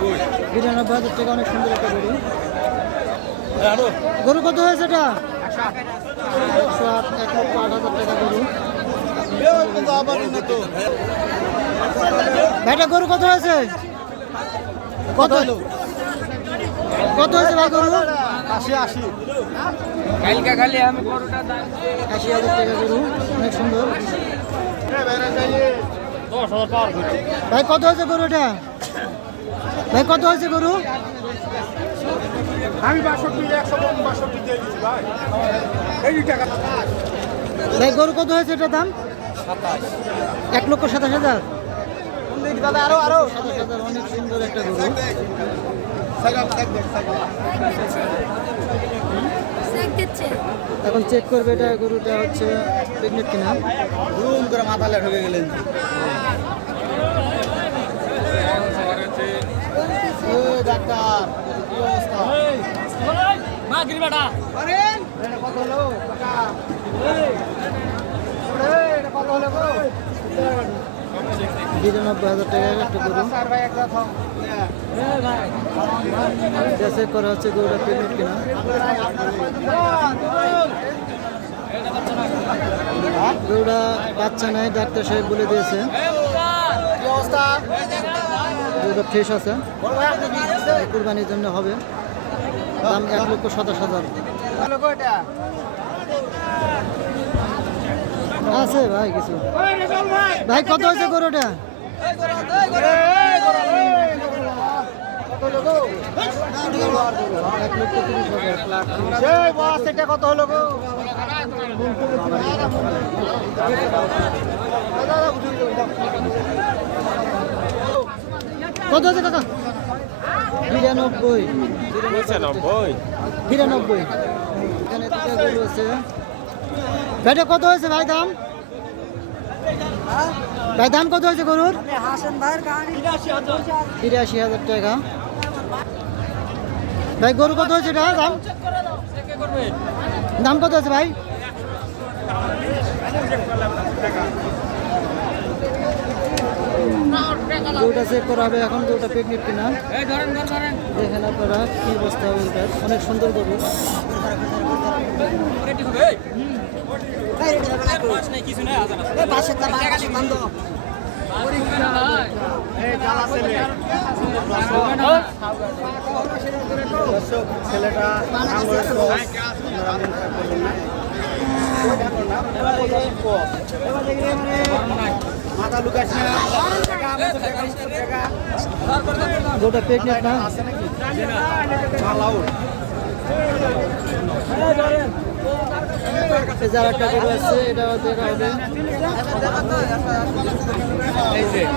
92,000 টাকা, অনেক সুন্দর একটা গরু। গরু কত হয়েছে এটা? 108, 1,08,000 টাকা গরু। ভাইটা গরু কত হয়েছে? কত হলো? কত হয়েছে ভাই গরু? 80 80,000 টাকা গরু, অনেক সুন্দর। ভাই কত হয়েছে গরু এটা? ভাই কত হয়েছে গরু? আমি 62 162 দিয়ে দিচ্ছি ভাই। এই টাকা ভাই গরু কত হয়েছে এটার দাম? 1,27,000। আরো 27,000, অনেক সুন্দর একটা গরু। এখন চেক করবে এটা গরুটা হচ্ছে প্রেগনেন্ট কিনা। রুম করে মাথা ঢুকে গেলেন। ডাক্তার কি অবস্থা? কত হলো কাকা? কত হলো গো? 92,000 টাকার একটা গরু। স্যার ভাই একটা থাম। চেক করা হচ্ছে গরুটা প্রেগনেন্ট কিনা। গরুটা বাচ্চা নাই, ডাক্তার সাহেব বলে দিয়েছে। কি অবস্থা? গরুটা ফ্রেশ আছে, বড় ভাই আপনি কি দিচ্ছেন? কুরবানির জন্য হবে। দাম 1,27,000 হলো গো এটা? আছে ভাই কিছু। ভাই কত হয়েছে গরুটা? কত হলো গো? 1,30,000। এই বস এটা কত হলো গো? কত হয়েছে কাকা? 92। 92। এখানে দুটো গরু আছে। ভাইটা কত হয়েছে ভাই দাম? ভাই দাম কত হয়েছে গরুর? 83,000 টাকা। ভাই গরু কত হয়েছে এটা দাম? দাম কত আছে ভাই? গরুটা চেক করা হবে এখন, গরুটা প্রেগনেন্ট কিনা। দেখেন আপনারা কি অবস্থা গরুটার, অনেক সুন্দর গরু। ছেলেটা মাথা লুকাস না। গরুটা প্রেগনেন্ট না। যার একটা গরু আছে এটাও দেখা হবে।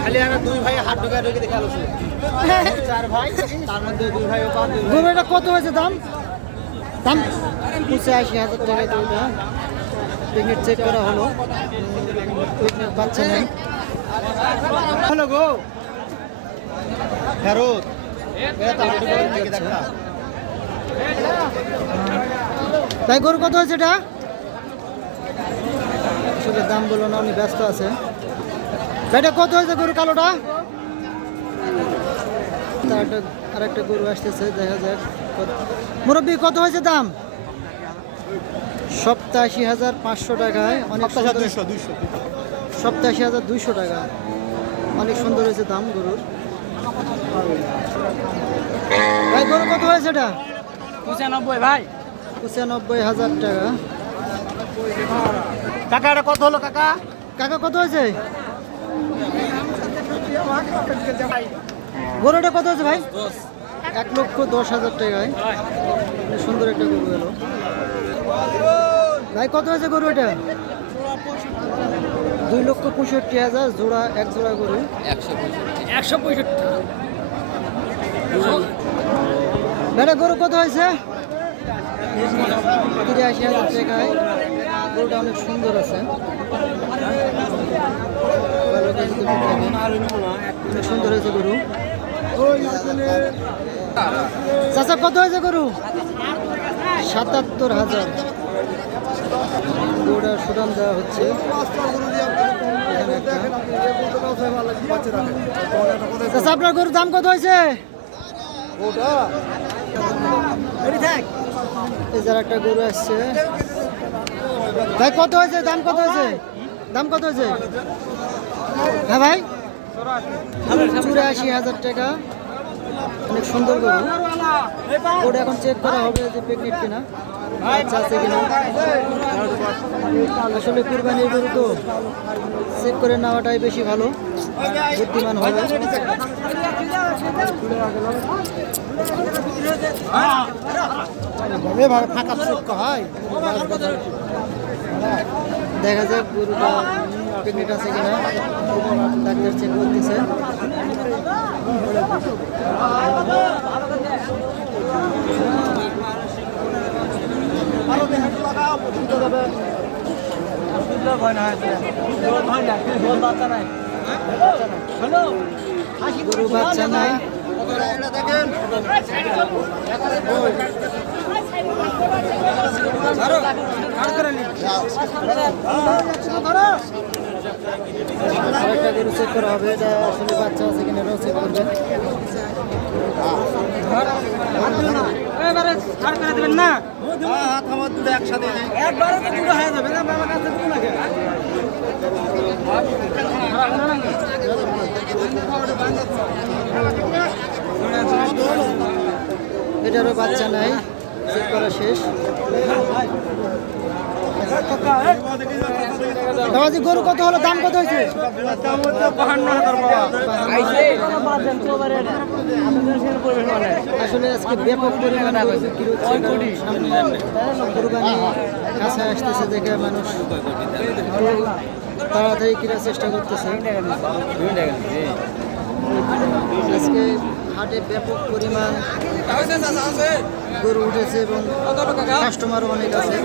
খালি আর দুই ভাই হাত ঢুকে ঢুকে দেখে আলো চার ভাই, তার মধ্যে দুই ভাই ওপা দুই ভাই। গরু এটা কত হয়েছে দাম? দাম 85,000 টাকা গরুটা। প্রেগনেন্ট চেক করা হলো, প্রেগনেন্ট বাচ্চা নেই। হলো গো ফেরত এটা তো হাঁটু করে থেকে দেখা। তাই গরু কত হয়েছে এটা? আসলে দাম বলো না, উনি ব্যস্ত আছে। এটা কত হয়েছে গরু কালোটা? আর একটা গরু আসতেছে, দেখা যাক। মুরব্বী কত হয়েছে দাম? 87,500 টাকায়, অনেক 87,200 টাকা, অনেক সুন্দর হয়েছে দাম গরুর। ভাই গরু কত হয়েছে এটা? 95 ভাই। 95,000 টাকা। কাকা এটা কত হলো কাকা? কাকা কত হয়েছে? গরুটা কত হয়েছে ভাই? 1,10,000 টাকায়, অনেক সুন্দর একটা গরু এলো। ভাই কত হয়েছে গরু এটা? 2,65,000 জোড়া, এক জোড়া গরু। 165। ভাইটা গরু কত হয়েছে? 83,000 টাকায়। গরুটা অনেক সুন্দর আছে, অনেক সুন্দর হয়েছে গরু। চাচা কত হয়েছে গরু? 77,000। গরুটা সুদাম দেওয়া হচ্ছে। চাচা আপনার গরুর দাম কত হয়েছে? এই যার একটা গরু আসছে ভাই, কত হয়েছে? দাম কত হয়েছে? দাম কত হয়েছে? হ্যাঁ ভাই, 84,000 টাকা। অনেক সুন্দর গরু। ওটা এখন চেক করা হবে যে প্রেগনেন্ট কিনা, বাচ্চা আছে কিনা। আসলে কুরবানির গরু তো চেক করে নেওয়াটাই বেশি ভালো, বুদ্ধিমান হবে। ফাঁকা চোখ হয়, দেখা যাক গরুটা প্রেগনেন্ট আছে কিনা, ডাক্তার চেক করতেছে। গরু বাচ্চা নাই। আরেকটা গরু চেক করা হবে, এটা আসলে বাচ্চা আছে কিনা এটাও চেক করবে। এটারও বাচ্চা নাই, চেক করা শেষ। বাবাজি, গরু কত হলো? দাম কত হয়েছে? আসলে আজকে ব্যাপক পরিমাণে গরু বিক্রি হচ্ছে, সামনে কুরবানি কাছে আসতেছে দেখে মানুষ তাড়াতাড়ি কেনার চেষ্টা করতেছে। আজকে হাটে ব্যাপক পরিমাণ গরু উঠেছে এবং কাস্টমারও অনেক আছে।